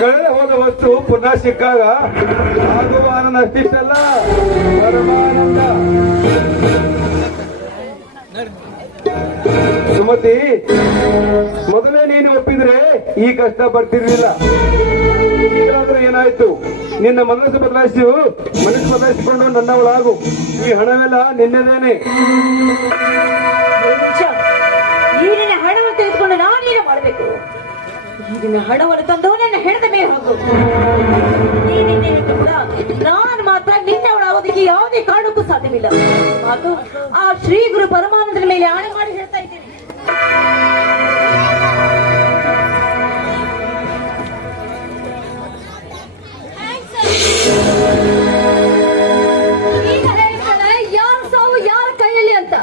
ಕಳೆದ ಹೋದ ವಸ್ತು ಪುನಃ ಸಿಕ್ಕಾಗ ಭಗವಾನನ ಅಷ್ಟಿಷ್ಟಲ್ಲ. ಸುಮತಿ, ಮೊದಲೇ ನೀನು ಒಪ್ಪಿದ್ರೆ ಈ ಕಷ್ಟ ಬರ್ತಿರ್ಲಿಲ್ಲ. ಈಗಾದ್ರೆ ಏನಾಯ್ತು? ನಿನ್ನ ಮನಸ್ಸು ಬದಲಾಯಿಸು, ಮನಸ್ಸು ಬದಲಾಯಿಸಿಕೊಂಡು ನನ್ನವಳಾಗು. ಈ ಹಣವೆಲ್ಲ ನಿನ್ನೆದೇನೆ. ಈ ನಿನ್ನ ಹಣವನ್ನು ತಂದು ನನ್ನ ಹೆಣದ ಮೇಲೆ ಹೋಗು ನಾನು ಮಾತ್ರ ನಿನ್ನವಳಾಗೋದಕ್ಕೆ ಯಾವುದೇ ಕಾರಣಕ್ಕೂ ಸಾಧ್ಯವಿಲ್ಲ. ಮಾತು ಆ ಶ್ರೀ ಗುರು ಪರಮಾನಂದರ ಮೇಲೆ ಆಣೆ ಮಾಡಿ ಹೇಳ್ತಾ ಇದ್ದೀನಿ. ಈಗ ಹೇಳ್ತಾರೆ ಯಾರ ಸಾವು ಯಾರ ಕೈಯಲ್ಲಿ ಅಂತ?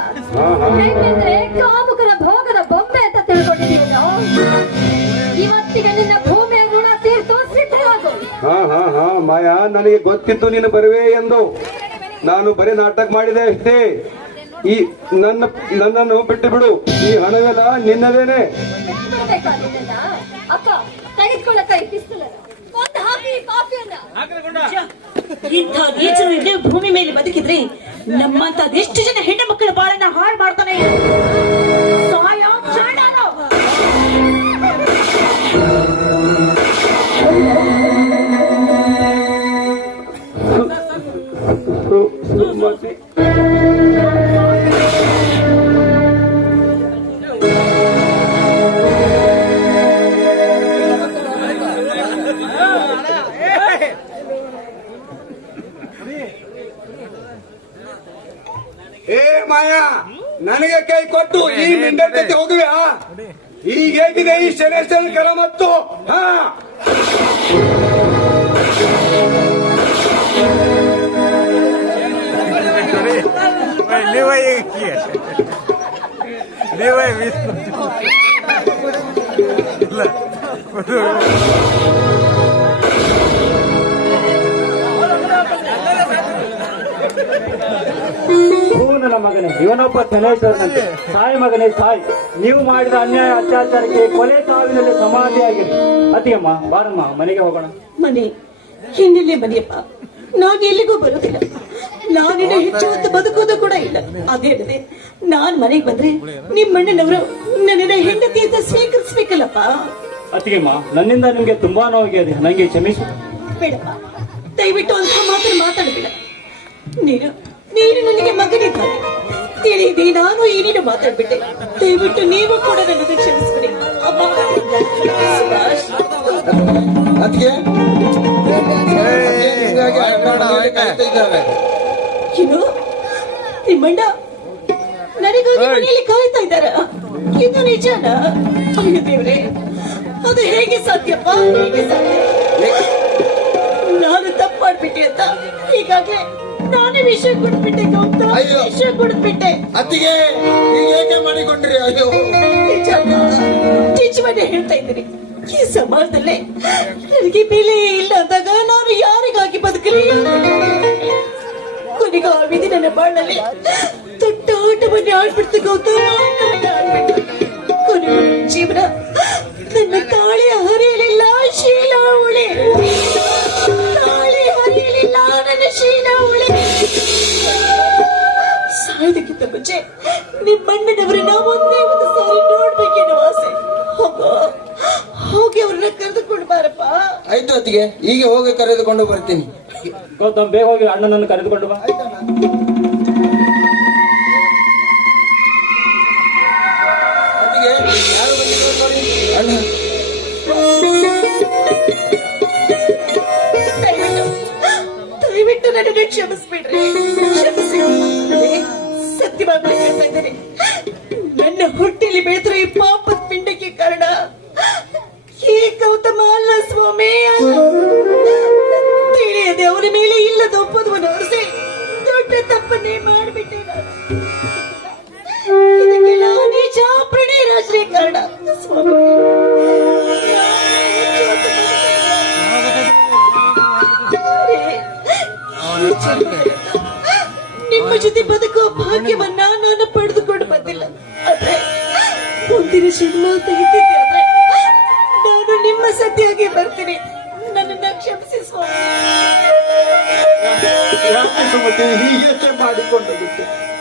ಮಾಯಾ ನನಗೆ ಗೊತ್ತಿತ್ತು ನೀನು ಬರುವೆ ಎಂದು. ನಾನು ಬರೀ ನಾಟಕ ಮಾಡಿದೆ ಅಷ್ಟೇ. ಈ ನನ್ನ ನನ್ನನ್ನು ಬಿಟ್ಟು ಬಿಡು ಈ ಹಣವೆಲ್ಲ ನಿನ್ನದೇನೆ. ಇಂಥ ನೀಚರು ಇಲ್ಲೇ ಭೂಮಿ ಮೇಲೆ ಬದುಕಿದ್ರೆ ನಮ್ಮಂತ ಎಷ್ಟು ಜನ ಹೆಣ್ಣು ಮಕ್ಕಳ ಬಾಳನ್ನ ಹಾಳು ಮಾಡ್ತಾನೆ? ಏ ಮಾಯಾ ನನಗೆ ಕೈ ಕೊಟ್ಟು ಈ ನಿಂದ ಜೊತೆ ಹೋಗುವೆ ಈಗ ಹೇಗಿದೆ ಈ ಶನೇಶ್ವರ ಕೆಲ ಮತ್ತು ಹಾ? Левая кеш. Левая висна. ಹೂ ನನ್ನ ಮಗನೇ ಇವನೊಬ್ಬ ಶನೇಶ್ವರನಂತೆ ಸಾಯಿ ಮಗನೇ ಸಾಯಿ ನೀವು ಮಾಡಿದ ಅನ್ಯಾಯ ಅತ್ಯಾಚಾರಕ್ಕೆ ಕೊಲೆ ಸಾವಿನಲ್ಲಿ ಸಮಾಧಿಯಾಗಿರಿ ಅತಿಯಮ್ಮ ಬಾರಮ್ಮ ಮನೆಗೆ ಹೋಗೋಣ ಮನೆ ಹಿಂದಿಲ್ಲೇ ಮನೆಯಪ್ಪ ನಾನು ಎಲ್ಲಿಗೂ ಬರುವುದಿಲ್ಲ ನಾನಿನ್ನ ಹೆಚ್ಚು ಹೊತ್ತು ಬದುಕೋದು ಕೂಡ ಇಲ್ಲ ಅದೇ ನಾನ್ ಮನೆಗೆ ಬಂದ್ರೆ ನಿಮ್ಮಣ್ಣನವರು ನನ್ನ ಹೆಂಡತಿ ಅಂತ ಸ್ವೀಕರಿಸ್ಬೇಕಲ್ಲಪ್ಪ ಅತ್ತಿಗೆಮ್ಮ ನನ್ನಿಂದ ನಿಮ್ಗೆ ತುಂಬಾ ನೋವಾಗಿದೆ ನಂಗೆ ಕ್ಷಮಿಸು ಬೇಡಪ್ಪ ದಯವಿಟ್ಟು ಅಂತ ಮಾತ್ರ ಮಾತಾಡಬೇಡ ನೀನು ನೀನು ನನಗೆ ಮಗನಿದ್ದಾನೆ ತಿಳಿದಿ ನಾನು ಏನೇನು ಮಾತಾಡ್ಬಿಟ್ಟೆ ದಯವಿಟ್ಟು ನೀವು ಕೂಡ ನನ್ನನ್ನು ಕ್ಷಮಿಸ್ಬಿಡಿ ಅಮ್ಮ ಸುಭಾಷ್ ಅದಕ್ಕೆ ತಿಮ್ಮಣ್ಣ ನನಗಾಗಿ ಮನೆಯಲ್ಲಿ ಕಾಯ್ತಾ ಇದ್ದಾರ. ಇದು ನಿಜಾನ? ಅಯ್ಯೋ ದೇವ್ರೆ ಅದು ಹೇಗೆ ಸಾಧ್ಯಪ್ಪ? ಹೇಗೆ ಸಾಧ್ಯ? ನಾನು ತಪ್ಪು ಮಾಡ್ಬಿಟ್ಟೆ ಅಂತ. ಈಗಾಗ್ಲೇ ನಾನೇ ವಿಷಯ ಕೊಡ್ಬಿಟ್ಟೆ ಗೌತ ಅಯ್ಯೋ. ವಿಷಯ ಕೊಡ್ಬಿಟ್ಟೆ ಅತ್ತಿಗೆ ಈಗ ಏಕೆ ಮಾಡಿಕೊಂಡ್ರಿ? ಅಯ್ಯೋ. ನಿಜವನ್ನೇ ಹೇಳ್ತಾ ಇದ್ದೀನಿ. ಈ ಸಮಾಜದಲ್ಲೇ ನನಗೆ ಬೆಲೆ ಇಲ್ಲ ಅಂದಾಗ ನಾನು ಯಾರಿಗಾಗಿ ಬದುಕಲಿ? ಕೊನೆಗೆ ಆ ವಿಧಿ ನನ್ನ ಬಾಳಲ್ಲಿ ದೊಡ್ಡ ಆಟವನ್ನೇ ಆಡ್ಬಿಡ್ತು ಗೌತಮ. ಆಟವನ್ನೇ ಜೀವನ ನನ್ನ ತಾಳಿ ಹರಿಯಲಿಲ್ಲ, ಶೀಲ ಉಳಿ. ತಾಳಿ ಹರಿಯಲಿಲ್ಲ, ನನ್ನ ಶೀಲ ಉಳಿ. ಸಾಯೋದಕ್ಕಿಂತ ಮುಂಚೆ ನಿಮ್ಮಣ್ಣನವರನ್ನ ಒಂದೇ ಒಂದು ಸಾರಿ ನೋಡ್ಬೇಕೆನ್ನುವ ಆಸೆ. ಹೋಗಿ. ಅವ್ರನ್ನ ಕರೆದುಕೊಂಡು ಬಾರಪ್ಪ. ಆಯ್ತು ಅತ್ತಿಗೆ ಈಗ ಹೋಗಿ ಕರೆದುಕೊಂಡು ಬರ್ತೀನಿ. ಗೌತಮ್ ಬೇಗ ಹೋಗಿ ಅಣ್ಣನನ್ನು ಕರೆದುಕೊಂಡು ಬಾ. ದಯವಿಟ್ಟು ಕ್ಷಮಿಸ್ಬಿಡ್ರಿ. ಕ್ಷಮಿಸಿ ಸತ್ಯವಾಗಿ ಹೇಳ್ತಾ ಇದ್ದೇನೆ. ತಪ್ಪನ್ನೇ ಮಾಡಿಬಿಟ್ಟೆ ಕಾರಣ ಸ್ವಾಮಿ. ನಿಮ್ಮ ಜೊತೆ ಬದುಕುವ ಭಾಗ್ಯವನ್ನ ನಾನು ಪಡೆದುಕೊಂಡು ಬಂದಿಲ್ಲ. ಆದ್ರೆ ಮುಂದಿನ ಜನ್ಮ ತೆಗಿತಿದ್ದೆ ನಾನು ನಿಮ್ಮ ಸತಿಯಾಗಿ ಬರ್ತೀನಿ. ನನ್ನನ್ನ ಕ್ಷಮಿಸಿ ಸ್ವಾಮಿ. ಸುಮತಿ ಹೀಗೆ ಮಾಡಿಕೊಂಡದ್ದು